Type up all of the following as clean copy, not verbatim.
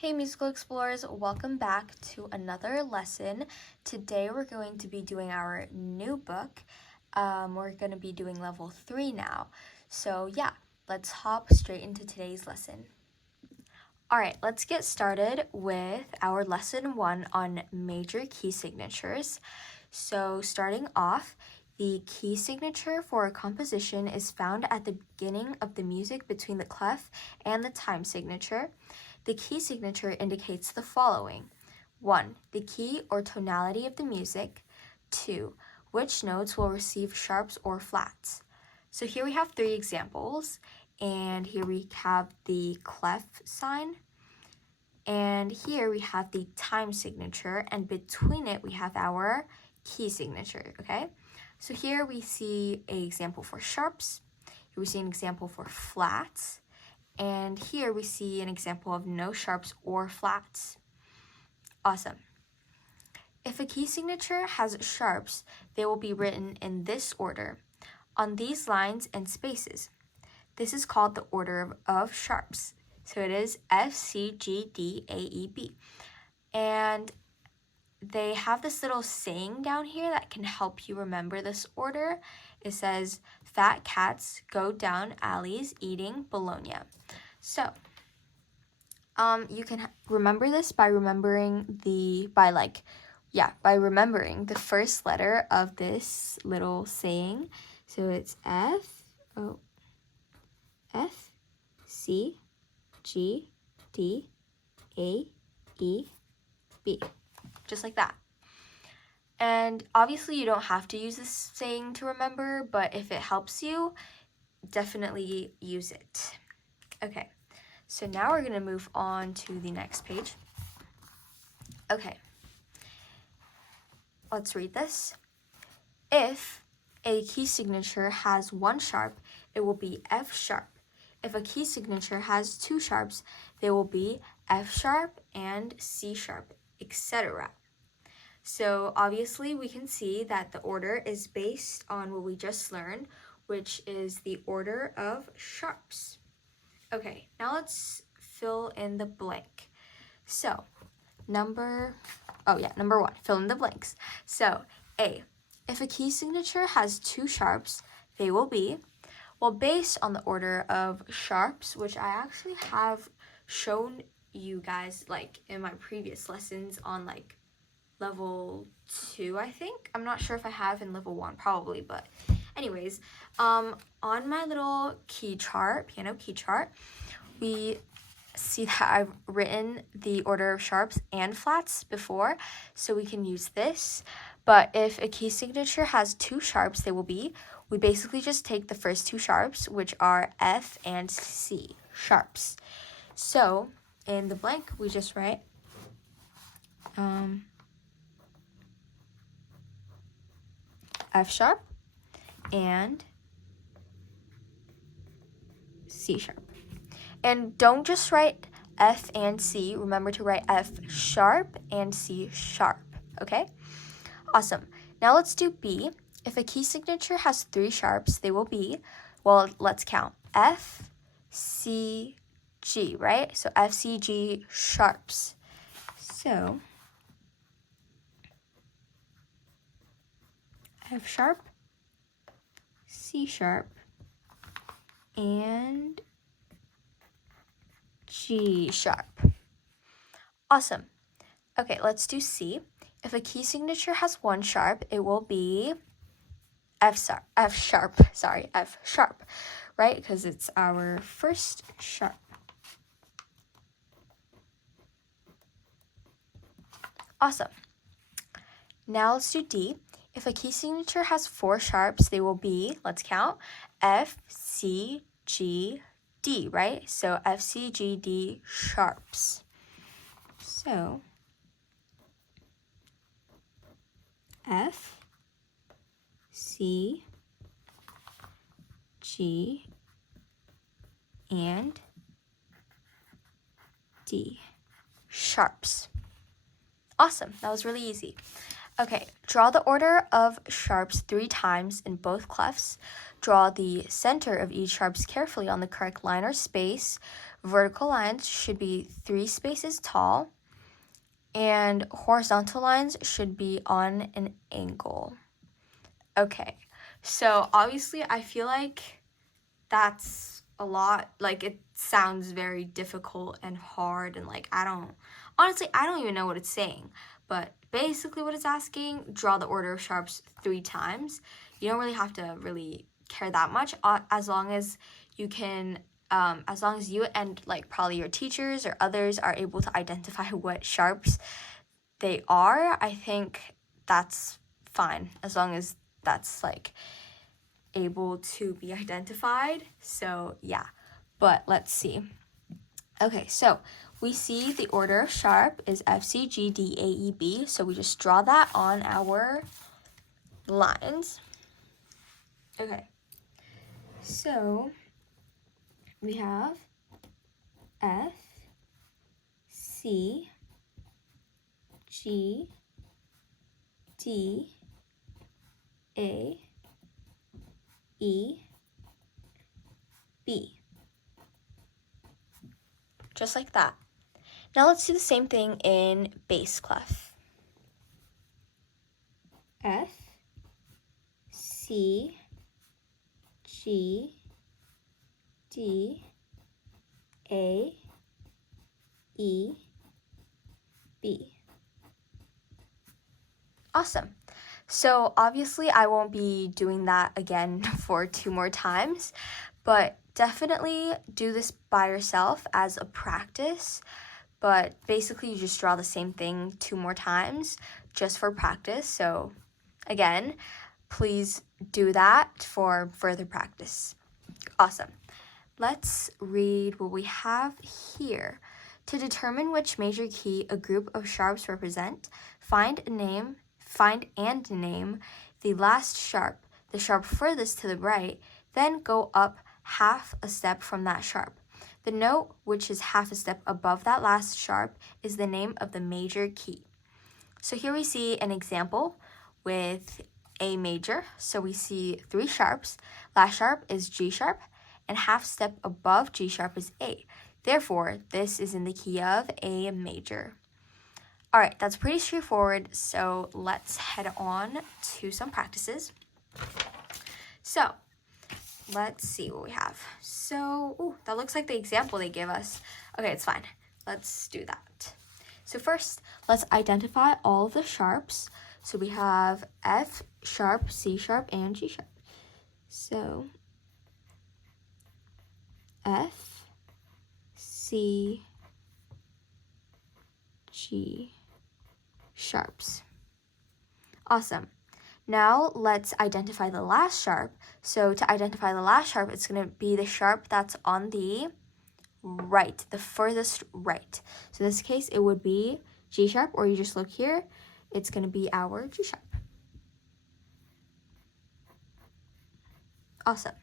Hey musical explorers, welcome back to another lesson. Today we're going to be doing our new book. We're going to be doing level 3 now. So yeah, let's hop straight into today's lesson. Alright, let's get started with our lesson 1 on major key signatures. So starting off, the key signature for a composition is found at the beginning of the music between the clef and the time signature. The key signature indicates the following. 1. The key or tonality of the music. 2. Which notes will receive sharps or flats. So here we have 3 examples, and here we have the clef sign, and here we have the time signature, and between it we have our key signature, okay? So here we see an example for sharps, here we see an example for flats, and here we see an example of no sharps or flats. Awesome. If a key signature has sharps, they will be written in this order, on these lines and spaces. This is called the order of sharps. So it is F, C, G, D, A, E, B. And they have this little saying down here that can help you remember this order. It says, fat cats go down alleys eating bologna. So, you can remember this by remembering by remembering the first letter of this little saying. So it's F, C, G, D, A, E, B. Just like that. And obviously you don't have to use this saying to remember, but if it helps you, definitely use it. Okay, so now we're going to move on to the next page. Okay, let's read this. If a key signature has 1 sharp, it will be F sharp. If a key signature has 2 sharps, they will be F sharp and C sharp, etc. So obviously we can see that the order is based on what we just learned, which is the order of sharps. Okay, now let's fill in the blank. So, number 1, fill in the blanks. So, A, if a key signature has 2 sharps, they will be, well, based on the order of sharps, which I actually have shown you guys like in my previous lessons on like level 2, I think. I'm not sure if I have in level 1, probably, but anyways, on my little piano key chart, we see that I've written the order of sharps and flats before, so we can use this. But if a key signature has 2 sharps, they will be, we basically just take the first 2 sharps, which are F and C, sharps. So in the blank, we just write F sharp and C sharp. And don't just write F and C. Remember to write F sharp and C sharp, okay? Awesome. Now let's do B. If a key signature has 3 sharps, they will be, well, let's count. F, C, G, right? So F, C, G sharps. So F sharp, C sharp, and G sharp. Awesome. Okay, let's do C. If a key signature has 1 sharp, it will be F sharp, right? Because it's our first sharp. Awesome. Now let's do D. If a key signature has 4 sharps, they will be, let's count, F, C, G, D, right? So F, C, G, D sharps. So F, C, G, and D sharps. Awesome, that was really easy. Okay, draw the order of sharps 3 times in both clefs. Draw the center of each sharps carefully on the correct line or space. Vertical lines should be 3 spaces tall, and horizontal lines should be on an angle. Okay, so obviously I feel like that's a lot, like it sounds very difficult and hard, and like I don't even know what it's saying, but basically what it's asking, draw the order of sharps 3 times. You don't really have to really care that much, as long as you can, as long as you and like probably your teachers or others are able to identify what sharps they are. I think that's fine, as long as that's like able to be identified. So yeah, but let's see. Okay, so we see the order of sharp is F, C, G, D, A, E, B. So we just draw that on our lines. Okay, so we have F, C, G, D, A, E, B. Just like that. Now let's do the same thing in bass clef. F, C, G, D, A, E, B. Awesome. So obviously I won't be doing that again for 2 more times, but definitely do this by yourself as a practice. But basically you just draw the same thing 2 more times just for practice. So again, please do that for further practice. Awesome. Let's read what we have here. To determine which major key a group of sharps represent, find and name the last sharp, the sharp furthest to the right, then go up half a step from that sharp. The note, which is half a step above that last sharp, is the name of the major key. So here we see an example with A major. So we see 3 sharps. Last sharp is G sharp, and half step above G sharp is A. Therefore, this is in the key of A major. All right, that's pretty straightforward, so let's head on to some practices. So let's see what we have. So, that looks like the example they give us. Okay, it's fine. Let's do that. So first, let's identify all of the sharps. So we have F sharp, C sharp, and G sharp. So F, C, G sharps. Awesome. Now let's identify the last sharp. So to identify the last sharp, it's going to be the sharp that's on the right, the furthest right. So in this case, it would be G sharp, or you just look here, it's going to be our G sharp. Awesome.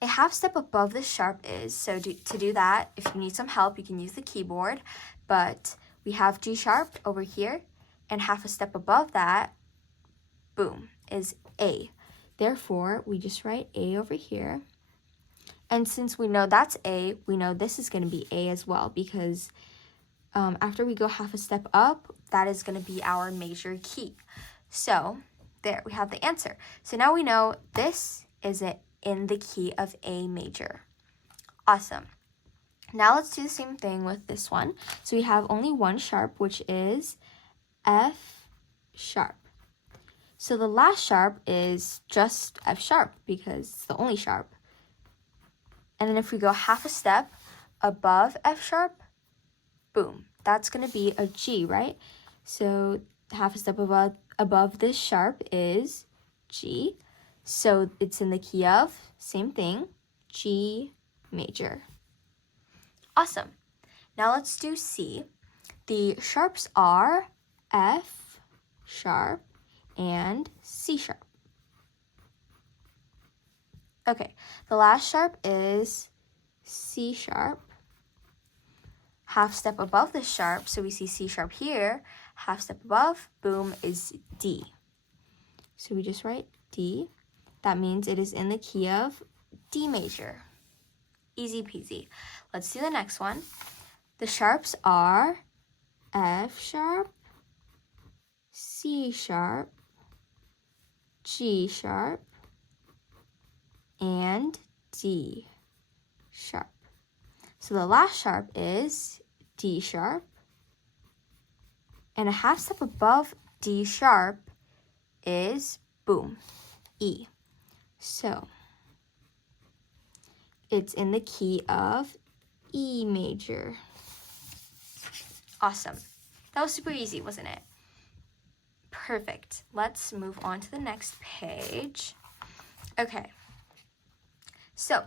A half step above this sharp is, so to do that, if you need some help, you can use the keyboard, but we have G sharp over here, and half a step above that, boom, is A. Therefore, we just write A over here. And since we know that's A, we know this is going to be A as well, because after we go half a step up, that is going to be our major key. So there, we have the answer. So now we know this is in the key of A major. Awesome. Now let's do the same thing with this one. So we have only one sharp, which is F sharp. So the last sharp is just F sharp because it's the only sharp. And then if we go half a step above F sharp, boom, that's going to be a G, right? So half a step above this sharp is G. So it's in the key of, same thing, G major. Awesome. Now let's do C. The sharps are F sharp and C sharp. Okay, the last sharp is C sharp. Half step above this sharp, so we see C sharp here. half step above, boom, is D. So we just write D. That means it is in the key of D major. Easy peasy. Let's do the next one. The sharps are F sharp, C sharp, G sharp, and D sharp. So the last sharp is D sharp, and a half step above D sharp is, boom, E. So it's in the key of E major. Awesome. That was super easy, wasn't it? Perfect. Let's move on to the next page. Okay. So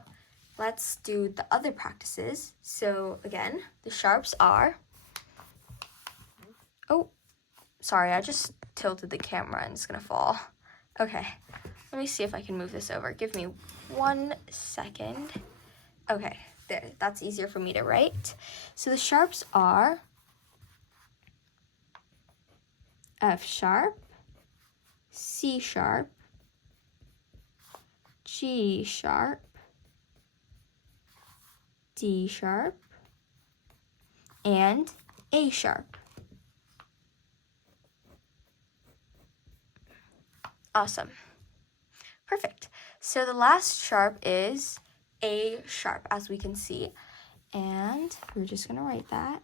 let's do the other practices. So again, the sharps are, oh, sorry, I just tilted the camera and it's gonna fall. Okay, let me see if I can move this over. Give me 1 second. Okay, there, that's easier for me to write. So the sharps are F sharp, C sharp, G sharp, D sharp, and A sharp. Awesome. Perfect. So the last sharp is A sharp, as we can see. And we're just going to write that.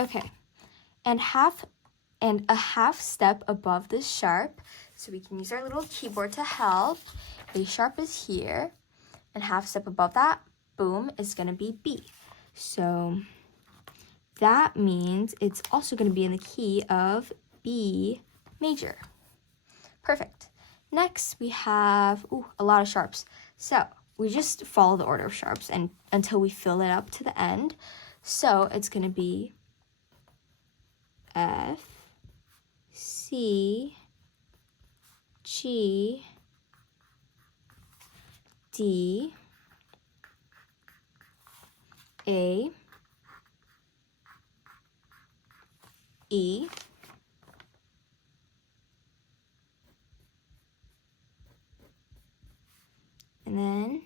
Okay. And a half step above this sharp, so we can use our little keyboard to help. A sharp is here, and half step above that, boom, is going to be B. So that means it's also going to be in the key of B major. Perfect. Next, we have a lot of sharps. So we just follow the order of sharps and until we fill it up to the end. So it's going to be F, C, G, D, A, E, and then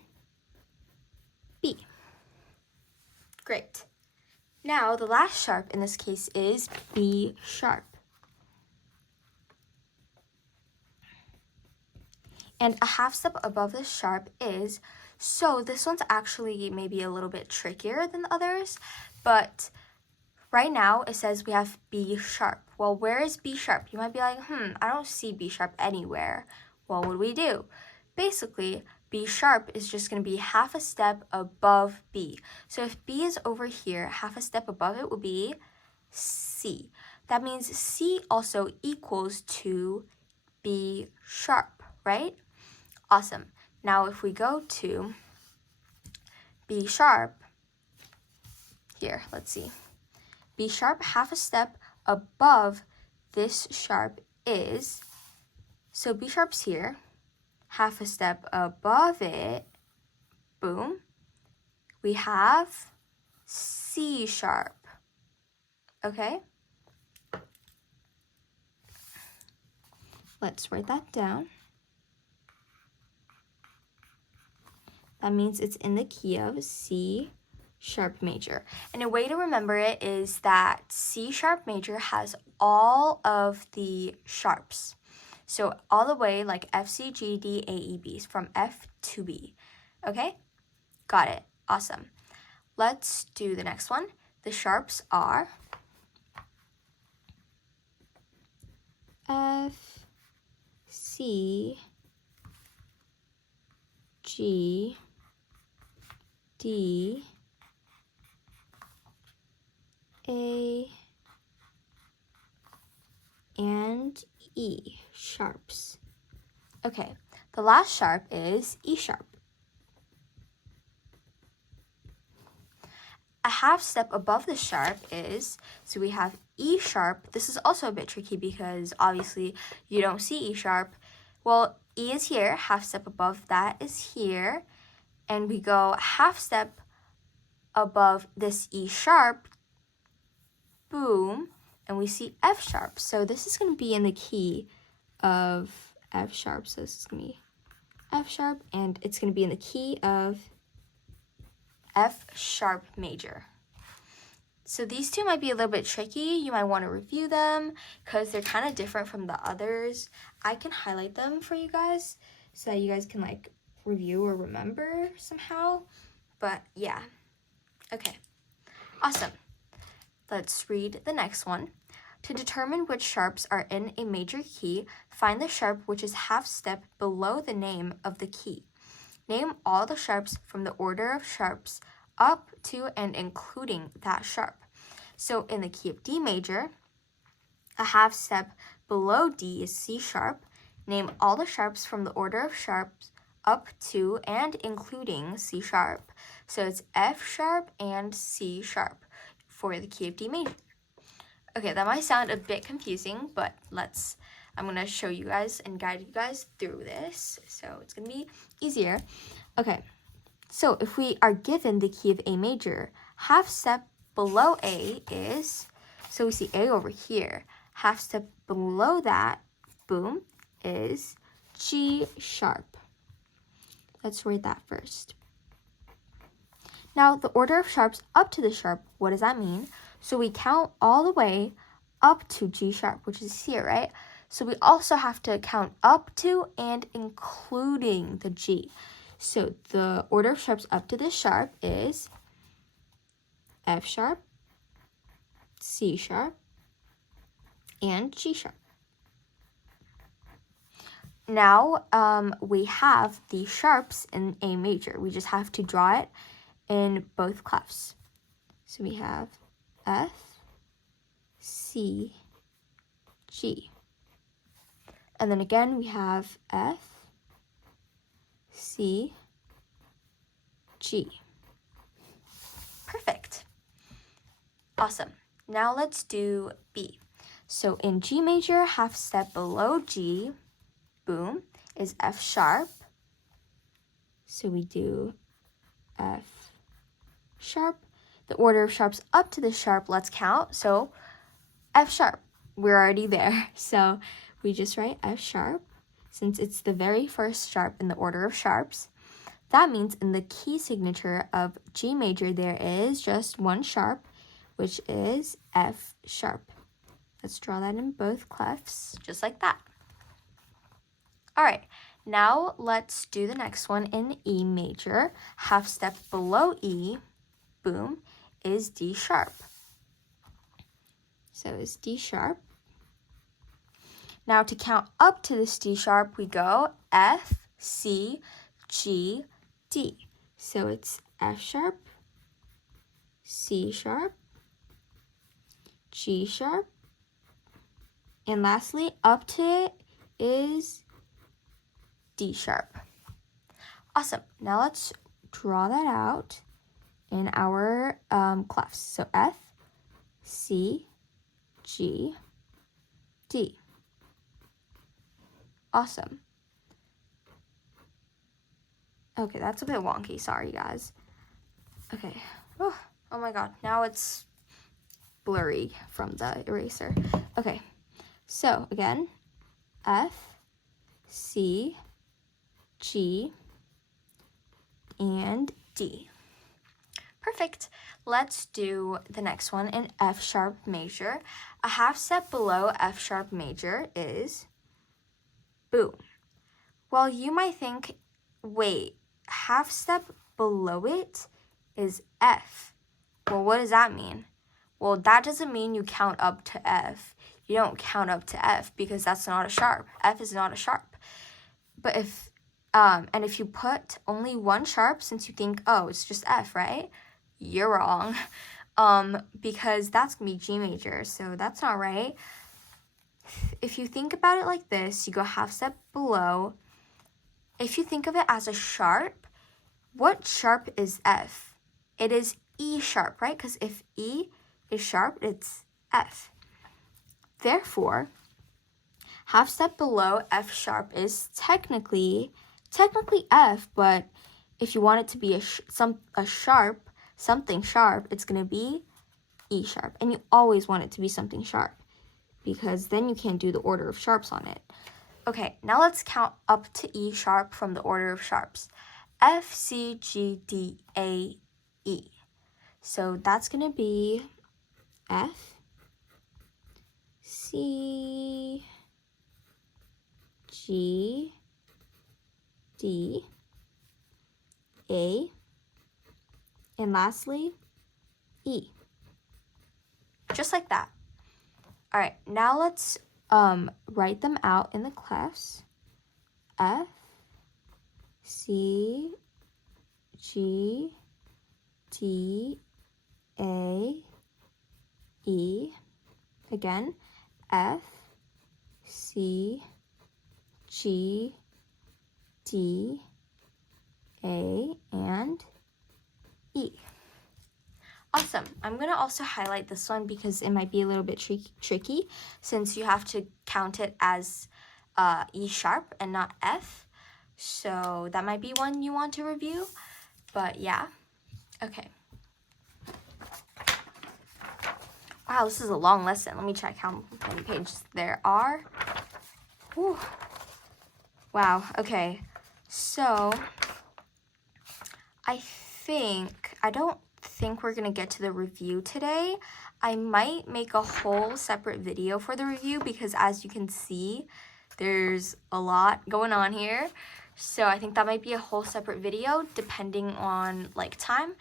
B. Great. Now the last sharp in this case is B sharp. And a half step above this sharp is, so this one's actually maybe a little bit trickier than the others, but right now it says we have B sharp. Well, where is B sharp? You might be like, I don't see B sharp anywhere. What would we do? Basically, B sharp is just going to be half a step above B. So if B is over here, half a step above it would be C. That means C also equals to B sharp, right? Awesome. Now if we go to B sharp, here, let's see. B sharp, half a step above this sharp is, so B sharp's here, half a step above it, boom, we have C sharp, okay? Let's write that down. That means it's in the key of C sharp major. And a way to remember it is that C sharp major has all of the sharps. So all the way like F, C, G, D, A, E, B, from F to B. Okay? Got it. Awesome. Let's do the next one. The sharps are F, C, G, D, A, and E sharps. Okay, the last sharp is E sharp. A half step above the sharp is, so we have E sharp. This is also a bit tricky because obviously you don't see E sharp. Well, E is here, half step above that is here, and we go half step above this E sharp, boom, and we see F sharp. So this is going to be in the key of F sharp. So this is going to be F sharp, and it's going to be in the key of F sharp major. So these two might be a little bit tricky. You might want to review them because they're kind of different from the others. I can highlight them for you guys so that you guys can like review or remember somehow. But yeah, okay, awesome. Let's read the next one. To determine which sharps are in a major key, find the sharp which is half step below the name of the key. Name all the sharps from the order of sharps up to and including that sharp. So in the key of D major, a half step below D is C sharp. Name all the sharps from the order of sharps up to and including C sharp. So it's F sharp and C sharp for the key of D major. Okay, that might sound a bit confusing, but I'm going to show you guys and guide you guys through this. So it's going to be easier. Okay, so if we are given the key of A major, half step below A is, so we see A over here, half step below that, boom, is G sharp. Let's read that first. Now, the order of sharps up to the sharp, what does that mean? So we count all the way up to G sharp, which is here, right? So we also have to count up to and including the G. So the order of sharps up to this sharp is F sharp, C sharp, and G sharp. Now we have the sharps in A major. We just have to draw it in both clefs. So we have F, C, G. And then again, we have F, C, G. Perfect. Awesome. Now let's do B. So in G major, half step below G, boom, is F sharp. So we do F sharp. The order of sharps up to the sharp, let's count. So F sharp, we're already there. So we just write F sharp. Since it's the very first sharp in the order of sharps, that means in the key signature of G major, there is just one sharp, which is F sharp. Let's draw that in both clefs, just like that. All right, now let's do the next one in E major. Half step below E, boom, is D sharp. So it's D sharp. Now to count up to this D sharp, we go F, C, G, D. So it's F sharp, C sharp, G sharp, and lastly, up to it is D sharp. Awesome. Now let's draw that out in our clefs. So F, C, G, D. Awesome. Okay, that's a bit wonky. Sorry, guys. Okay. Oh my god. Now it's blurry from the eraser. Okay. So, again, F, C, G, and D. Perfect. Let's do the next one in F sharp major. A half step below F sharp major is boom. Well, you might think, wait, half step below it is F. Well, what does that mean? Well, that doesn't mean you count up to F. You don't count up to F because that's not a sharp. F is not a sharp. But if you put only one sharp, since you think, oh, it's just F, right? You're wrong. Because that's gonna be G major, so that's not right. If you think about it like this, you go half step below. If you think of it as a sharp, what sharp is F? It is E sharp, right? Because if E is sharp, it's F. Therefore, half step below F sharp is technically F, but if you want it to be a sharp, something sharp, it's going to be E sharp. And you always want it to be something sharp because then you can't do the order of sharps on it. Okay, now let's count up to E sharp from the order of sharps. F, C, G, D, A, E. So that's going to be F, C, G, D, A, and lastly, E. Just like that. All right, now let's write them out in the clefs. F, C, G, D, A, E. Again, F, C, G, D, A, and E. Awesome. I'm going to also highlight this one because it might be a little bit tricky since you have to count it as E sharp and not F. So that might be one you want to review. But yeah. Okay. Wow, this is a long lesson. Let me check how many pages there are. Whew. Wow. Okay. So I don't think we're gonna get to the review today. I might make a whole separate video for the review because as you can see, there's a lot going on here. So I think that might be a whole separate video depending on like time.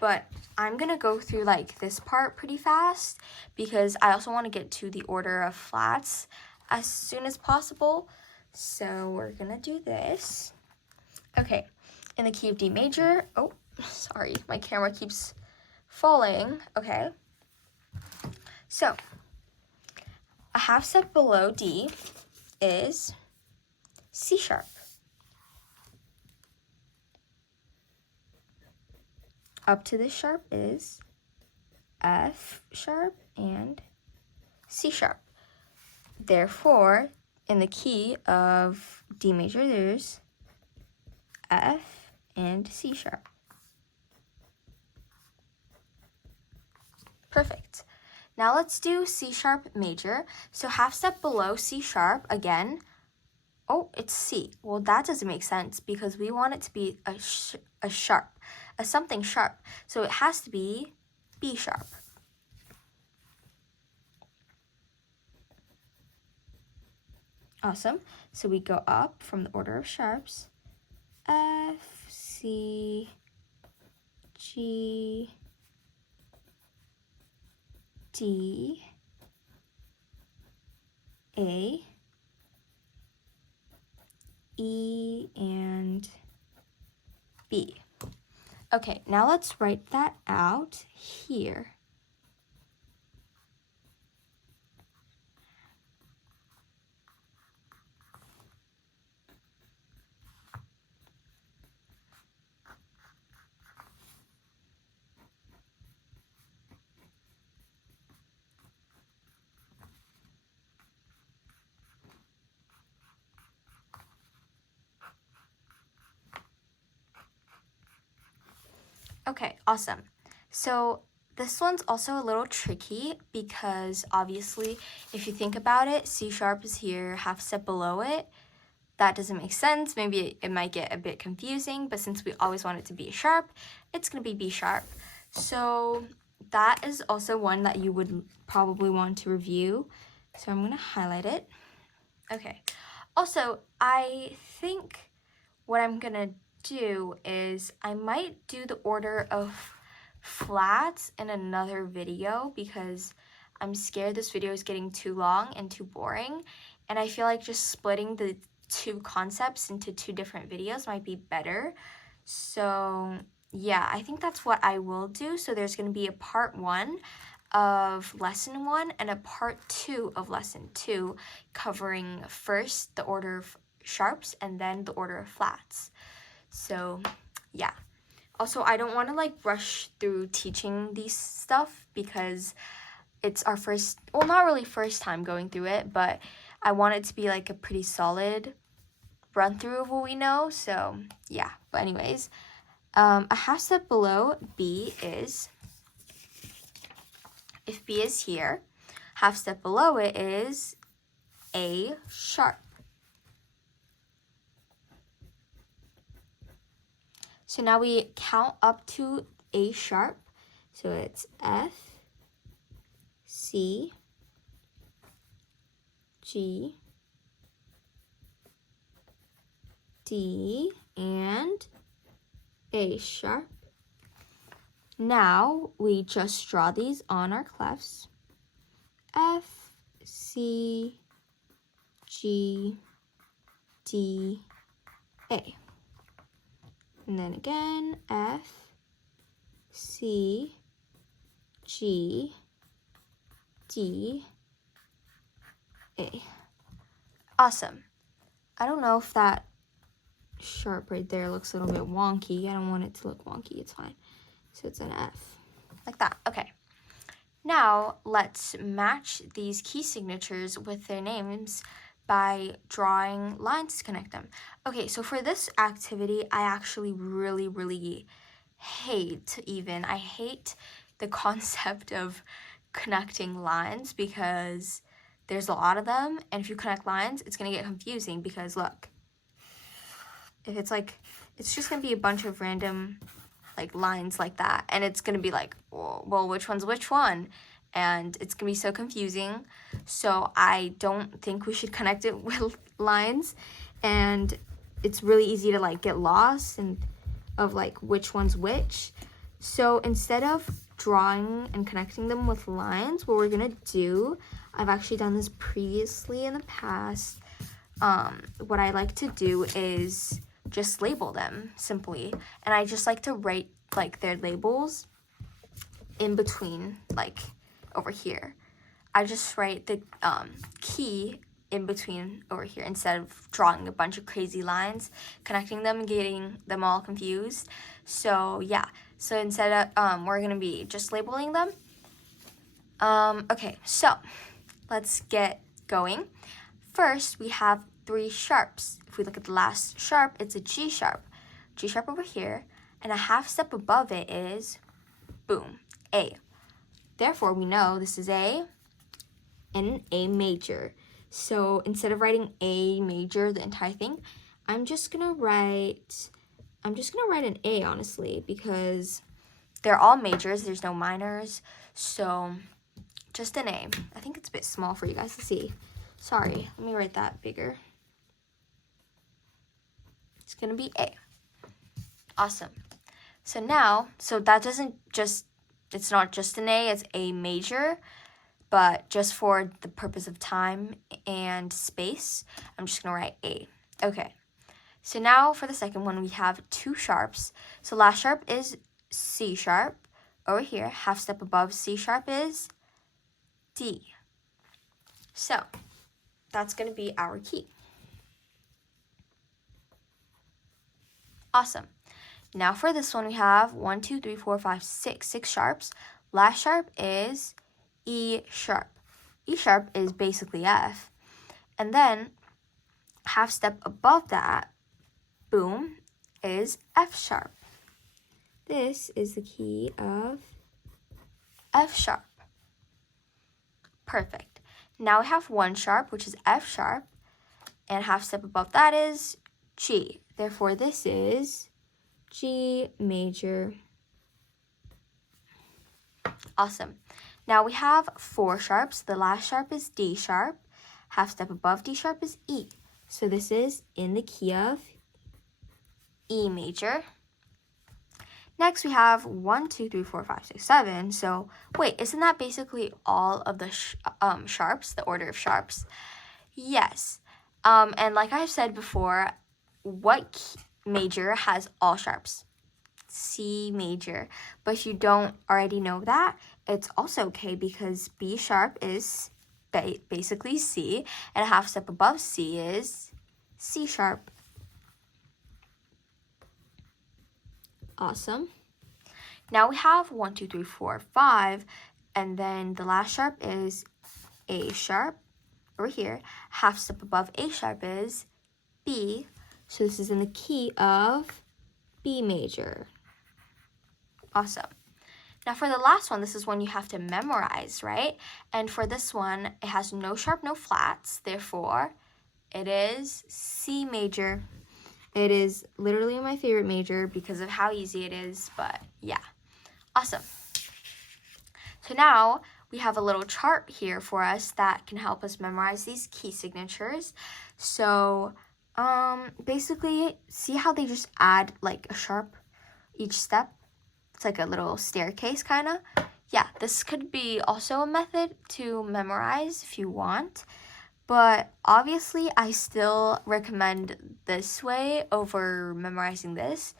But I'm gonna go through like this part pretty fast because I also want to get to the order of flats as soon as possible. So we're gonna do this. Okay, in the key of D major, oh, sorry, my camera keeps falling. Okay, so a half step below D is C sharp. Up to this sharp is F sharp and C sharp. Therefore, in the key of D major, there's F and C sharp. Perfect. Now let's do C sharp major. So half step below C sharp again. Oh, it's C. Well, that doesn't make sense because we want it to be a sharp, a something sharp. So it has to be B sharp. Awesome. So we go up from the order of sharps. F, C, G, D, A, E, and B. Okay, now let's write that out here. Okay, awesome. So this one's also a little tricky because obviously if you think about it, C sharp is here, half step below it. That doesn't make sense. Maybe it might get a bit confusing, but since we always want it to be a sharp, it's gonna be B sharp. So that is also one that you would probably want to review. So I'm gonna highlight it. Okay. Also, I think what I'm gonna do is I might do the order of flats in another video because I'm scared this video is getting too long and too boring, and I feel like just splitting the two concepts into two different videos might be better. So yeah, I think that's what I will do. So there's going to be a part 1 of lesson 1 and a part 2 of lesson 2 covering first the order of sharps and then the order of flats. So yeah, also I don't want to like rush through teaching these stuff because it's our first, well, not really first time going through it, but I want it to be like a pretty solid run through of what we know. So yeah, but anyways, A half step below B is, if B is here, half step below it is A sharp. So now we count up to A sharp. So it's F, C, G, D, and A sharp. Now we just draw these on our clefs. F, C, G, D, A. And then again, F, C, G, D, A. Awesome. I don't know if that sharp right there looks a little bit wonky. I don't want it to look wonky. It's fine. So it's an F. Like that. Okay. Now let's match these key signatures with their names by drawing lines to connect them. Okay, so for this activity, I actually really hate the concept of connecting lines because there's a lot of them, and if you connect lines, it's gonna get confusing because look, if it's like, it's just gonna be a bunch of random like lines like that, and it's gonna be like, well, which one's which one? And it's gonna be so confusing. So I don't think we should connect it with lines, and it's really easy to like get lost and of like which one's which. So instead of drawing and connecting them with lines, what we're gonna do, I've actually done this previously in the past. What I like to do is just label them simply, and I just like to write like their labels in between, like over here. I just write the key in between over here instead of drawing a bunch of crazy lines, connecting them and getting them all confused. So yeah, so instead of we're gonna be just labeling them. Okay, so let's get going. First, we have 3 sharps. If we look at the last sharp, it's a G sharp. G sharp over here, and a half step above it is, boom, A. Therefore, we know this is A and an A major. So instead of writing A major, the entire thing, I'm just gonna write an A, honestly, because they're all majors, there's no minors, so just an A. I think it's a bit small for you guys to see. Sorry, let me write that bigger. It's gonna be A. Awesome. So now, it's not just an A, it's A major, but just for the purpose of time and space, I'm just gonna write A. Okay. So now for the second one, we have 2 sharps. So last sharp is C sharp. Over here, half step above C sharp is D. So that's gonna be our key. Awesome. Now for this one, we have 1, 2, 3, 4, 5, 6 sharps. Last sharp is E sharp. E sharp is basically F. And then half step above that, boom, is F sharp. This is the key of F sharp. Perfect. Now we have 1 sharp, which is F sharp, and half step above that is G. Therefore, this is G major. Awesome. Now we have 4 sharps. The last sharp is D sharp. Half step above D sharp is E. So this is in the key of E major. Next we have 1, 2, 3, 4, 5, 6, 7. So wait, isn't that basically all of the sharps, the order of sharps? Yes. And like I've said before, what major has all sharps? C major. But if you don't already know that, it's also okay because B sharp is basically C, and a half step above C is C sharp. Awesome. Now we have 1, 2, 3, 4, 5, and then the last sharp is A sharp. Over here, half step above A sharp is B. So this is in the key of B major. Awesome. Now for the last one, this is one you have to memorize, right? And for this one, it has no sharp, no flats. Therefore, it is C major. It is literally my favorite major because of how easy it is, but yeah, awesome. So now we have a little chart here for us that can help us memorize these key signatures. So basically, see how they just add like a sharp each step? It's like a little staircase kind of. Yeah, this could be also a method to memorize if you want. But obviously, I still recommend this way over memorizing this.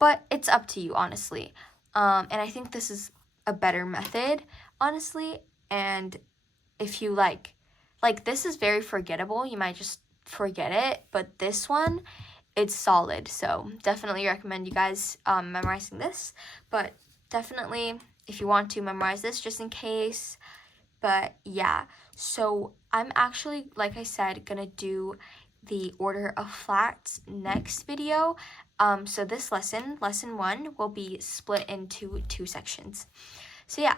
But it's up to you, honestly. And I think this is a better method, honestly. And if you like this is very forgettable. You might just forget it. But this one, it's solid. So definitely recommend you guys memorizing this. But definitely, if you want to memorize this just in case. But yeah, so I'm actually, like I said, gonna do the order of flats next video. So this lesson 1, will be split into 2 sections. So yeah.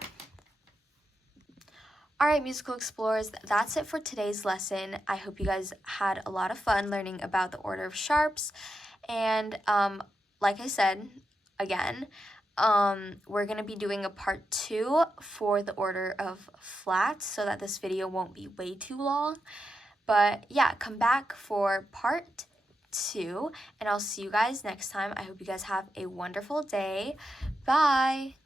Alright, musical explorers, that's it for today's lesson. I hope you guys had a lot of fun learning about the order of sharps. And like I said, again, we're going to be doing a part 2 for the order of flats so that this video won't be way too long. But yeah, come back for part 2, and I'll see you guys next time. I hope you guys have a wonderful day. Bye!